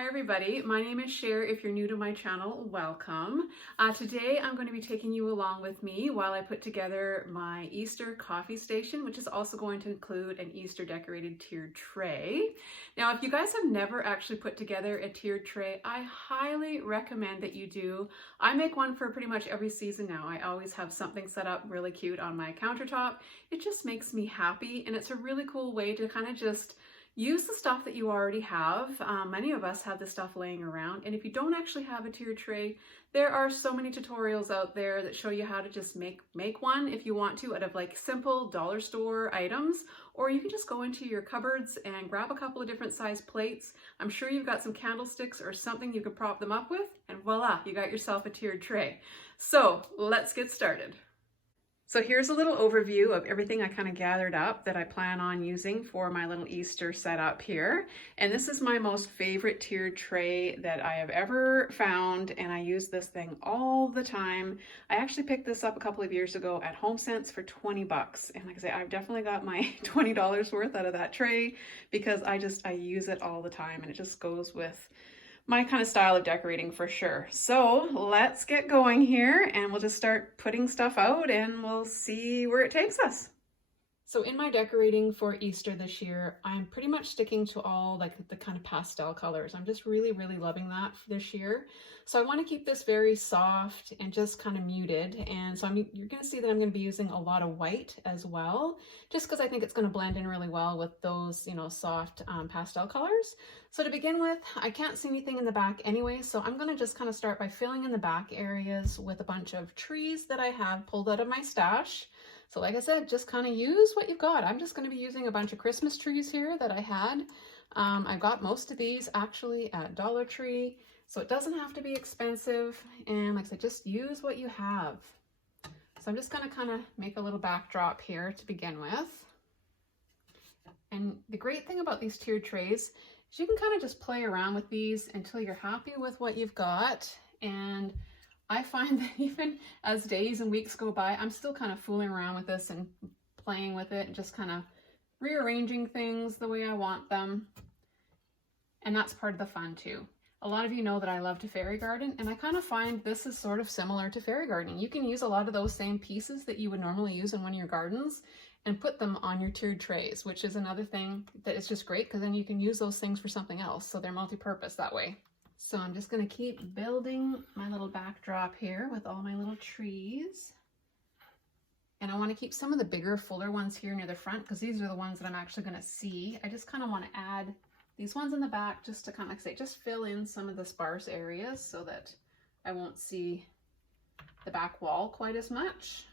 Hi everybody, my name is Cher. If you're new to my channel, welcome. Today I'm going to be taking you along with me while I put together my Easter coffee station, which is also going to include an Easter decorated tiered tray. Now, if you guys have never actually put together a tiered tray, I highly recommend that you do. I make one for pretty much every season now. I always have something set up really cute on my countertop. It just makes me happy, and it's a really cool way to kind of just use the stuff that you already have. Many of us have this stuff laying around, and if you don't actually have a tiered tray, there are so many tutorials out there that show you how to just make one if you want to out of like simple dollar store items, or you can just go into your cupboards and grab a couple of different size plates. I'm sure you've got some candlesticks or something you could prop them up with, and voila, you got yourself a tiered tray. So let's get started. So here's a little overview of everything I kind of gathered up that I plan on using for my little Easter setup here. And this is my most favorite tiered tray that I have ever found, and I use this thing all the time. I actually picked this up a couple of years ago at HomeSense for 20 bucks. And like I say, I've definitely got my $20 worth out of that tray because I use it all the time, and it just goes with my kind of style of decorating for sure. So let's get going here, and we'll just start putting stuff out and we'll see where it takes us. So in my decorating for Easter this year, I'm pretty much sticking to all like the kind of pastel colors. I'm just really loving that for this year. So I want to keep this very soft and just kind of muted. And so you're going to see that I'm going to be using a lot of white as well, just because I think it's going to blend in really well with those, soft pastel colors. So to begin with, I can't see anything in the back anyway, so I'm going to just kind of start by filling in the back areas with a bunch of trees that I have pulled out of my stash. So like I said, just kind of use what you've got. I'm just going to be using a bunch of Christmas trees here that I had. I got most of these actually at Dollar Tree, so it doesn't have to be expensive. And like I said, just use what you have. So I'm just going to kind of make a little backdrop here to begin with. And the great thing about these tiered trays is you can kind of just play around with these until you're happy with what you've got. And I find that even as days and weeks go by, I'm still kind of fooling around with this and playing with it and just kind of rearranging things the way I want them. And that's part of the fun too. A lot of you know that I love to fairy garden, and I kind of find this is sort of similar to fairy gardening. You can use a lot of those same pieces that you would normally use in one of your gardens and put them on your tiered trays, which is another thing that is just great because then you can use those things for something else. So they're multi-purpose that way. So I'm just going to keep building my little backdrop here with all my little trees. And I want to keep some of the bigger, fuller ones here near the front because these are the ones that I'm actually going to see. I just kind of want to add these ones in the back just to kind of just fill in some of the sparse areas so that I won't see the back wall quite as much.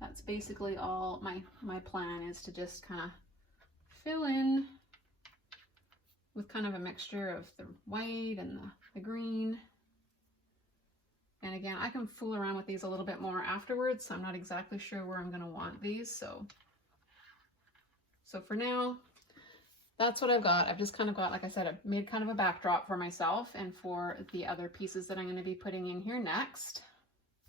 That's basically all my plan is, to just kind of fill in with kind of a mixture of the white and the green. And again, I can fool around with these a little bit more afterwards, so I'm not exactly sure where I'm going to want these. So for now, that's what I've got. I've just kind of got, like I said, I've made kind of a backdrop for myself and for the other pieces that I'm going to be putting in here next.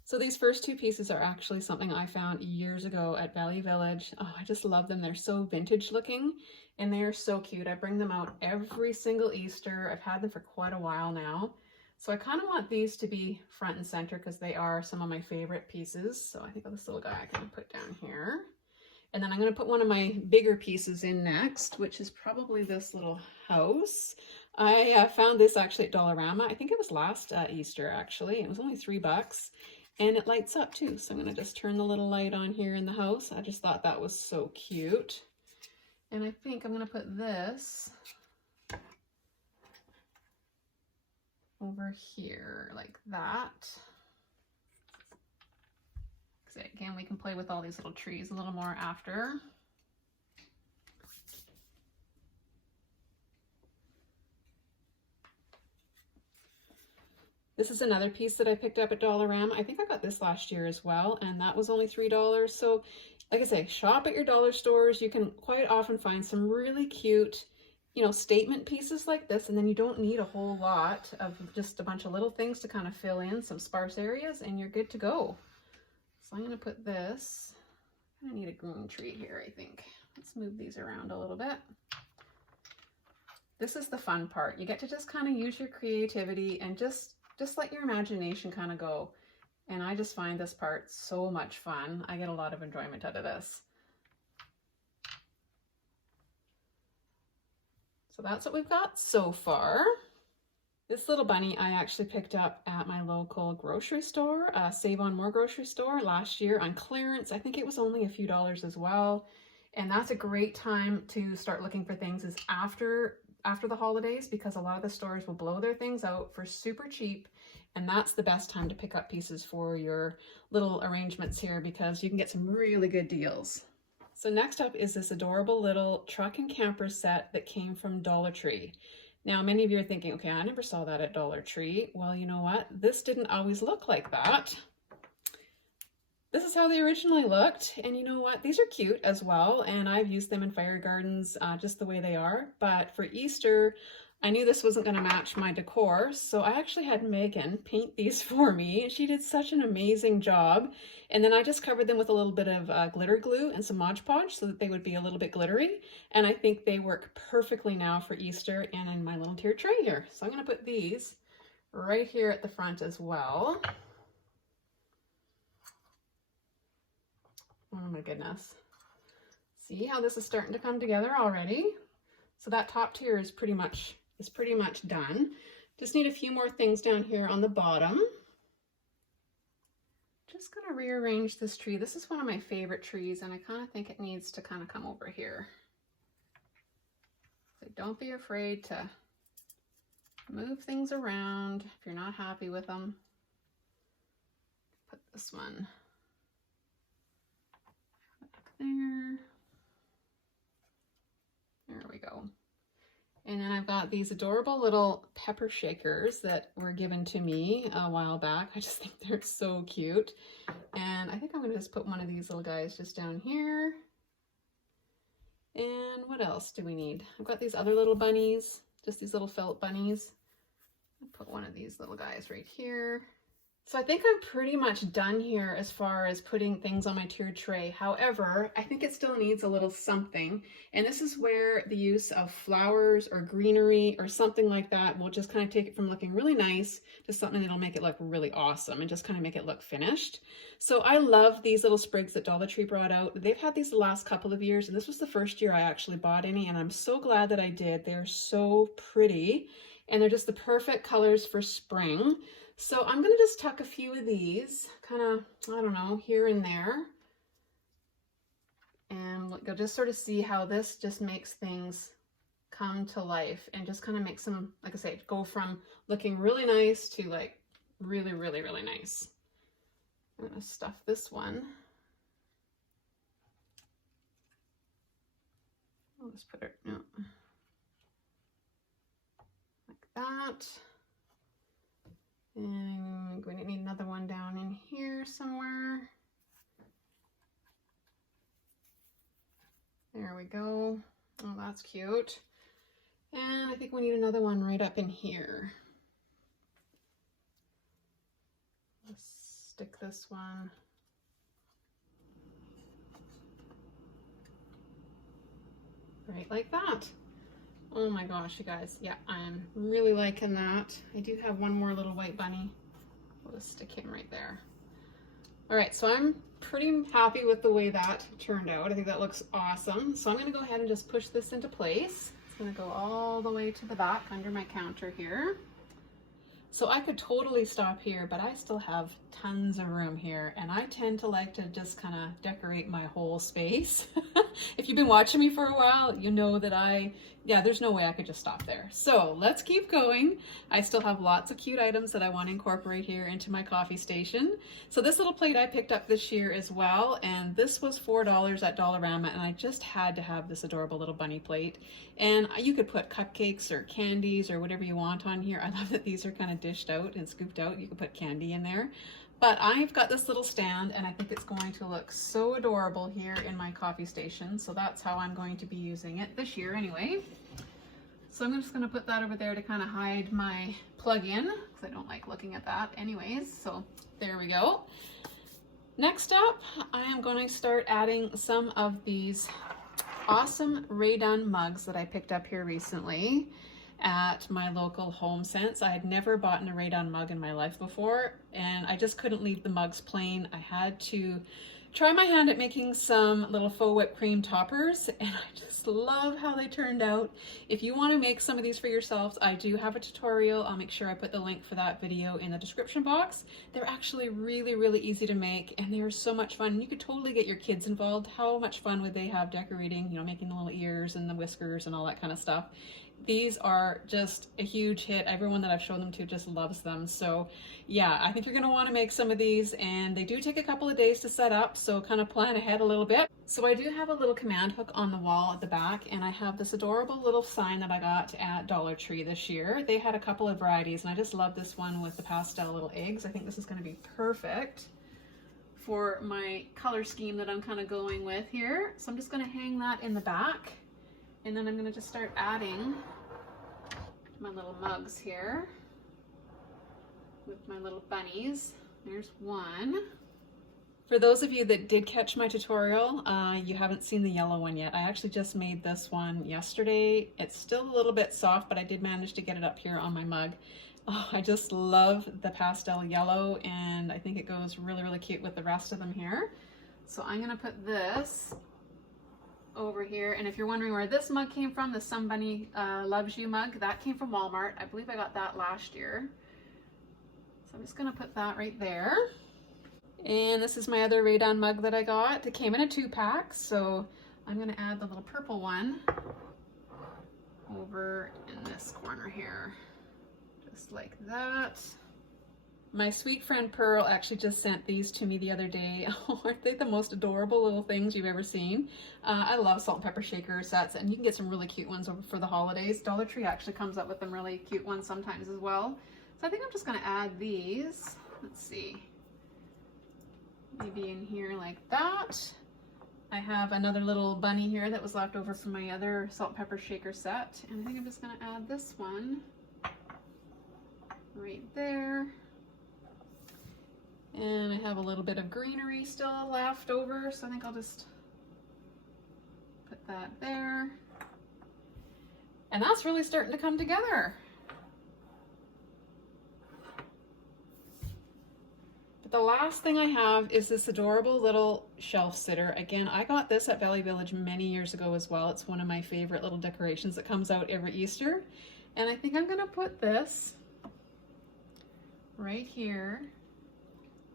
So these first two pieces are actually something I found years ago at Valley Village. Oh, I just love them. They're so vintage looking and they are so cute. I bring them out every single Easter. I've had them for quite a while now. So I kind of want these to be front and center because they are some of my favorite pieces. So I think this little guy I can put down here. And then I'm going to put one of my bigger pieces in next, which is probably this little house. I found this actually at Dollarama. I think it was last Easter actually. It was only $3. And it lights up too. So I'm going to just turn the little light on here in the house. I just thought that was so cute. And I think I'm going to put this over here like that. So again, we can play with all these little trees a little more after. This is another piece that I picked up at Dollarama. I think I got this last year as well, and that was only $3. So like I say, shop at your dollar stores. You can quite often find some really cute, statement pieces like this, and then you don't need a whole lot of just a bunch of little things to kind of fill in some sparse areas, and you're good to go. So I'm going to put this, I need a green tree here, I think. Let's move these around a little bit. This is the fun part. You get to just kind of use your creativity and just let your imagination kind of go. And I just find this part so much fun. I get a lot of enjoyment out of this. So that's what we've got so far. This little bunny I actually picked up at my local grocery store, Save On More grocery store last year on clearance. I think it was only a few dollars as well. And that's a great time to start looking for things is after the holidays, because a lot of the stores will blow their things out for super cheap. And that's the best time to pick up pieces for your little arrangements here because you can get some really good deals. So next up is this adorable little truck and camper set that came from Dollar Tree. Now, many of you are thinking, okay, I never saw that at Dollar Tree. Well, you know what? This didn't always look like that. This is how they originally looked. And you know what? These are cute as well. And I've used them in fire gardens just the way they are. But for Easter, I knew this wasn't going to match my decor. So I actually had Megan paint these for me. She did such an amazing job. And then I just covered them with a little bit of glitter glue and some Mod Podge so that they would be a little bit glittery. And I think they work perfectly now for Easter and in my little tiered tray here. So I'm going to put these right here at the front as well. Oh my goodness. See how this is starting to come together already? So that top tier is pretty much done. Just need a few more things down here on the bottom. Just gonna rearrange this tree. This is one of my favorite trees and I kind of think it needs to kind of come over here. So don't be afraid to move things around if you're not happy with them. Put this one there. There we go. And then I've got these adorable little pepper shakers that were given to me a while back. I just think they're so cute. And I think I'm gonna just put one of these little guys just down here. And what else do we need? I've got these other little bunnies, just these little felt bunnies. I'll put one of these little guys right here. So I think I'm pretty much done here as far as putting things on my tiered tray. However, I think it still needs a little something. And this is where the use of flowers or greenery or something like that will just kind of take it from looking really nice to something that'll make it look really awesome and just kind of make it look finished. So I love these little sprigs that Dollar Tree brought out. They've had these the last couple of years, and this was the first year I actually bought any, and I'm so glad that I did. They're so pretty, and they're just the perfect colors for spring. So I'm going to just tuck a few of these, kind of, I don't know, here and there. And you'll just sort of see how this just makes things come to life and just kind of makes them, like I say, go from looking really nice to like really, really, really nice. I'm going to stuff this one. I'll just put it like that. And I'm going to need another one down in here somewhere. There we go. Oh, that's cute. And I think we need another one right up in here. Let's stick this one. Right like that. Oh my gosh, you guys. Yeah, I'm really liking that. I do have one more little white bunny. We'll just stick him right there. All right, so I'm pretty happy with the way that turned out. I think that looks awesome. So I'm gonna go ahead and just push this into place. It's gonna go all the way to the back under my counter here. So I could totally stop here, but I still have tons of room here, and I tend to like to just kind of decorate my whole space. If you've been watching me for a while, you know that there's no way I could just stop there. So let's keep going. I still have lots of cute items that I want to incorporate here into my coffee station. So this little plate I picked up this year as well, and this was $4 at Dollarama, and I just had to have this adorable little bunny plate. And you could put cupcakes or candies or whatever you want on here. I love that these are kind of dished out and scooped out. You could put candy in there. But I've got this little stand, and I think it's going to look so adorable here in my coffee station. So that's how I'm going to be using it this year anyway. So I'm just going to put that over there to kind of hide my plug-in, because I don't like looking at that anyways. So there we go. Next up, I am going to start adding some of these awesome Rae Dunn mugs that I picked up here recently at my local Home Sense. I had never bought a Rae Dunn mug in my life before, and I just couldn't leave the mugs plain. I had to try my hand at making some little faux whipped cream toppers, and I just love how they turned out. If you want to make some of these for yourselves, I do have a tutorial. I'll make sure I put the link for that video in the description box. They're actually really, really easy to make, and they're so much fun. You could totally get your kids involved. How much fun would they have decorating, you know, making the little ears and the whiskers and all that kind of stuff. These are just a huge hit. Everyone that I've shown them to just loves them. So yeah, I think you're gonna wanna make some of these, and they do take a couple of days to set up, so kind of plan ahead a little bit. So I do have a little command hook on the wall at the back, and I have this adorable little sign that I got at Dollar Tree this year. They had a couple of varieties, and I just love this one with the pastel little eggs. I think this is gonna be perfect for my color scheme that I'm kind of going with here. So I'm just gonna hang that in the back. And then I'm going to just start adding my little mugs here with my little bunnies. There's one. For those of you that did catch my tutorial, you haven't seen the yellow one yet. I actually just made this one yesterday. It's still a little bit soft, but I did manage to get it up here on my mug. Oh, I just love the pastel yellow, and I think it goes really, really cute with the rest of them here. So I'm going to put this over here, and if you're wondering where this mug came from, the Somebody Loves You mug, that came from Walmart. I believe I got that last year. So I'm just gonna put that right there. And this is my other Rae Dunn mug that I got. It came in a 2-pack, so I'm gonna add the little purple one over in this corner here, just like that. My sweet friend Pearl actually just sent these to me the other day. Oh, aren't they the most adorable little things you've ever seen? I love salt and pepper shaker sets, and you can get some really cute ones over for the holidays. Dollar Tree actually comes up with them really cute ones sometimes as well. So I think I'm just going to add these. Let's see. Maybe in here like that. I have another little bunny here that was left over from my other salt and pepper shaker set. And I think I'm just going to add this one right there. And I have a little bit of greenery still left over, so I think I'll just put that there. And that's really starting to come together. But the last thing I have is this adorable little shelf sitter. Again, I got this at Valley Village many years ago as well. It's one of my favorite little decorations that comes out every Easter. And I think I'm gonna put this right here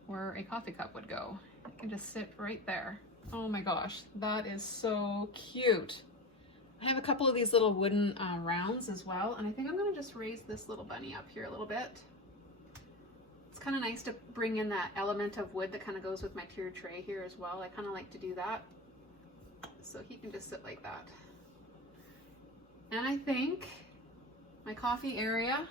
where a coffee cup would go. It can just sit right there. Oh my gosh, that is so cute. I have a couple of these little wooden rounds as well, and I think I'm gonna just raise this little bunny up here a little bit. It's kind of nice to bring in that element of wood that kind of goes with my tiered tray here as well. I kind of like to do that. So he can just sit like that. And I think my coffee area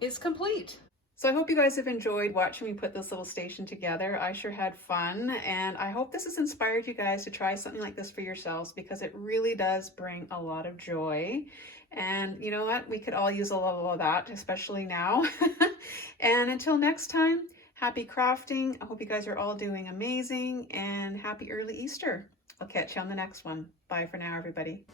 is complete. So I hope you guys have enjoyed watching me put this little station together. I sure had fun, and I hope this has inspired you guys to try something like this for yourselves, because it really does bring a lot of joy. And you know what? We could all use a little of that, especially now. And until next time, happy crafting. I hope you guys are all doing amazing, and happy early Easter. I'll catch you on the next one. Bye for now, everybody.